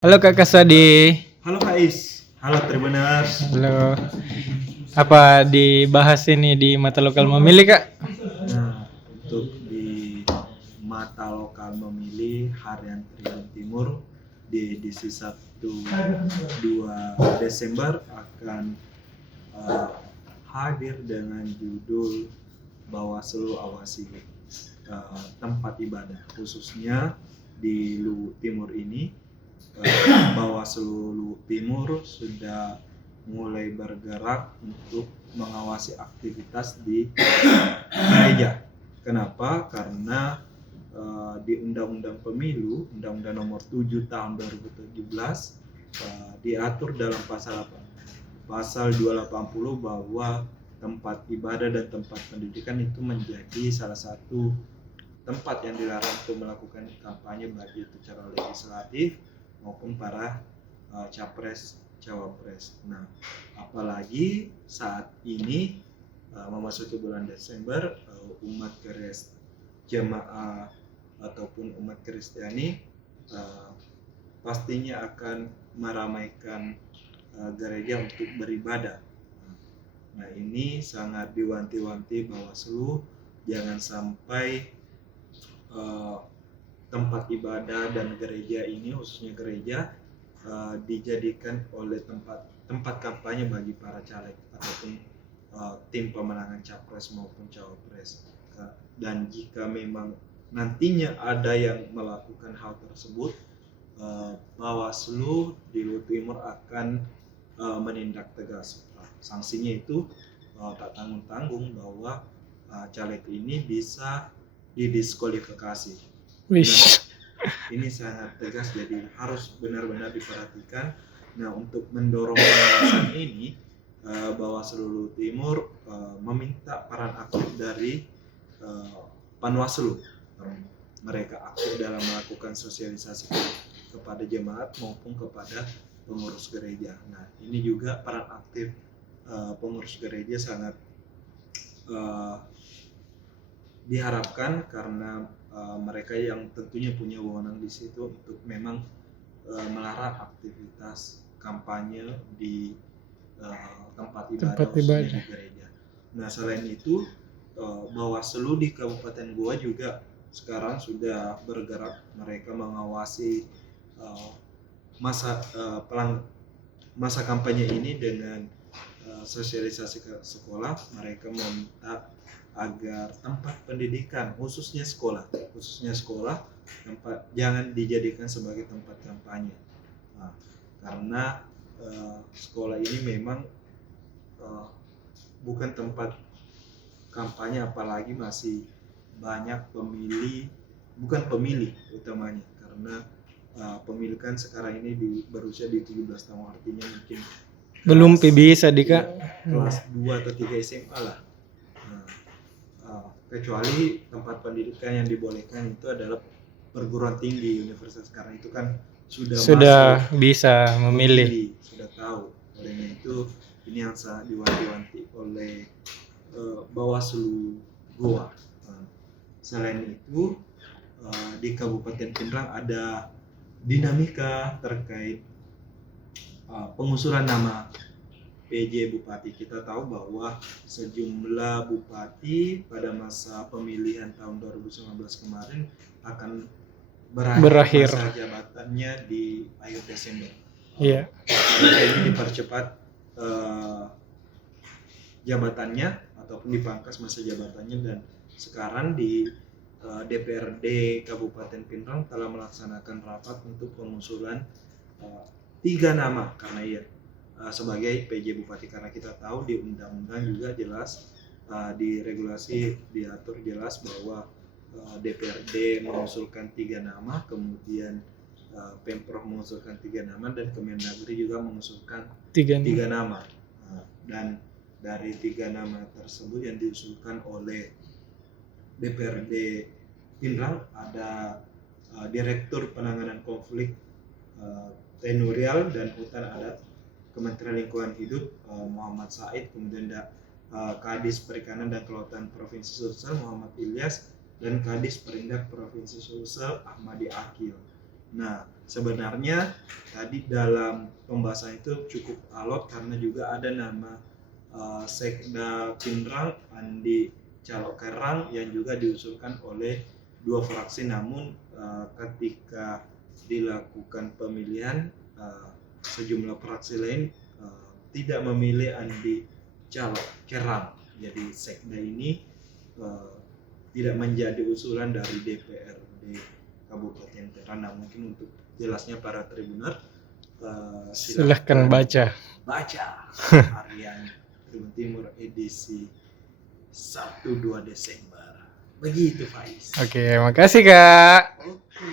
Halo Kak Kasadi. Halo Kak Is, halo Tribuners. Halo. Apa dibahas ini di mata lokal memilih Kak? Nah, untuk di mata lokal memilih harian Tribun Timur di edisi 1-2 Desember akan hadir dengan judul Bawaslu Awasi tempat ibadah, khususnya di Luwu Timur ini. Bawaslu Luwu Timur sudah mulai bergerak untuk mengawasi aktivitas di gereja. Kenapa? Karena di Undang-Undang Pemilu, Undang-Undang Nomor 7 Tahun 2017 diatur dalam pasal 280 bahwa tempat ibadah dan tempat pendidikan itu menjadi salah satu tempat yang dilarang untuk melakukan kampanye baik itu secara legislatif maupun para capres cawapres. Nah, apalagi saat ini memasuki bulan Desember, umat jemaah ataupun umat Kristiani pastinya akan meramaikan gereja untuk beribadah. Nah, ini sangat diwanti-wanti Bawaslu jangan sampai tempat ibadah dan gereja ini, khususnya gereja, dijadikan oleh tempat kampanye bagi para caleg ataupun tim pemenangan capres maupun cawapres. Dan jika memang nantinya ada yang melakukan hal tersebut, Bawaslu di Luwu Timur akan menindak tegas. Sanksinya itu tak tanggung-tanggung bahwa caleg ini bisa didiskualifikasi. Wish. Ini sangat tegas, jadi harus benar-benar diperhatikan. Nah, untuk mendorong pengawasan ini, Bawaslu Luwu Timur meminta peran aktif dari Panwaslu. Mereka aktif dalam melakukan sosialisasi kepada jemaat maupun kepada pengurus gereja. Nah, ini juga peran aktif pengurus gereja sangat diharapkan karena mereka yang tentunya punya wewenang di situ untuk memang melarang aktivitas kampanye di tempat ibadah di gereja. Nah, selain itu Bawaslu di Kabupaten Goa juga sekarang sudah bergerak, mereka mengawasi masa kampanye ini dengan sosialisasi ke sekolah. Mereka meminta agar tempat pendidikan khususnya sekolah jangan dijadikan sebagai tempat kampanye. Nah, karena sekolah ini memang bukan tempat kampanye, apalagi masih banyak bukan pemilih utamanya, karena pemilih kan sekarang ini berusia di 17 tahun, artinya mungkin Belum bisa Dika. kelas 2 atau 3 SMA lah. Kecuali tempat pendidikan yang dibolehkan itu adalah perguruan tinggi, universitas, karena itu kan sudah bisa memilih. sudah tahu. Oleh itu ini yang sangat diwanti-wanti oleh Bawaslu Goa. Selain itu di Kabupaten Pindrang ada dinamika terkait pengusulan nama PJ Bupati. Kita tahu bahwa sejumlah bupati pada masa pemilihan tahun 2019 kemarin akan berakhir masa jabatannya di akhir Desember. Iya. Ini dipercepat jabatannya ataupun dipangkas masa jabatannya, dan sekarang di DPRD Kabupaten Pindrang telah melaksanakan rapat untuk pengusulan 3 nama karena sebagai PJ Bupati, karena kita tahu di undang-undang juga jelas di regulasi diatur jelas bahwa DPRD mengusulkan 3 nama, kemudian Pemprov mengusulkan 3 nama, dan Kemendagri juga mengusulkan 3 nama. Dan dari 3 nama tersebut yang diusulkan oleh DPRD Pindrang ada Direktur Penanganan Konflik Tenurial dan Hutan Adat Kementerian Lingkungan Hidup Muhammad Said, kemudian Kadis Perikanan dan Kelautan Provinsi Sulsel Muhammad Ilyas, dan Kadis Perindak Provinsi Sulsel Ahmadi Akil. Nah, sebenarnya tadi dalam pembahasan itu cukup alot karena juga ada nama Sekda Pindrang Andi Calokerang yang juga diusulkan oleh dua fraksi, namun ketika dilakukan pemilihan sejumlah fraksi lain tidak memilih Andi Calokerang. Jadi Sekda ini tidak menjadi usulan dari DPRD Kabupaten Tangerang. Nah, mungkin untuk jelasnya para tribuner Silahkan baca. harian Tribun Timur edisi Sabtu 2 Desember. Begitu Faiz. Oke, makasih Kak. Oke.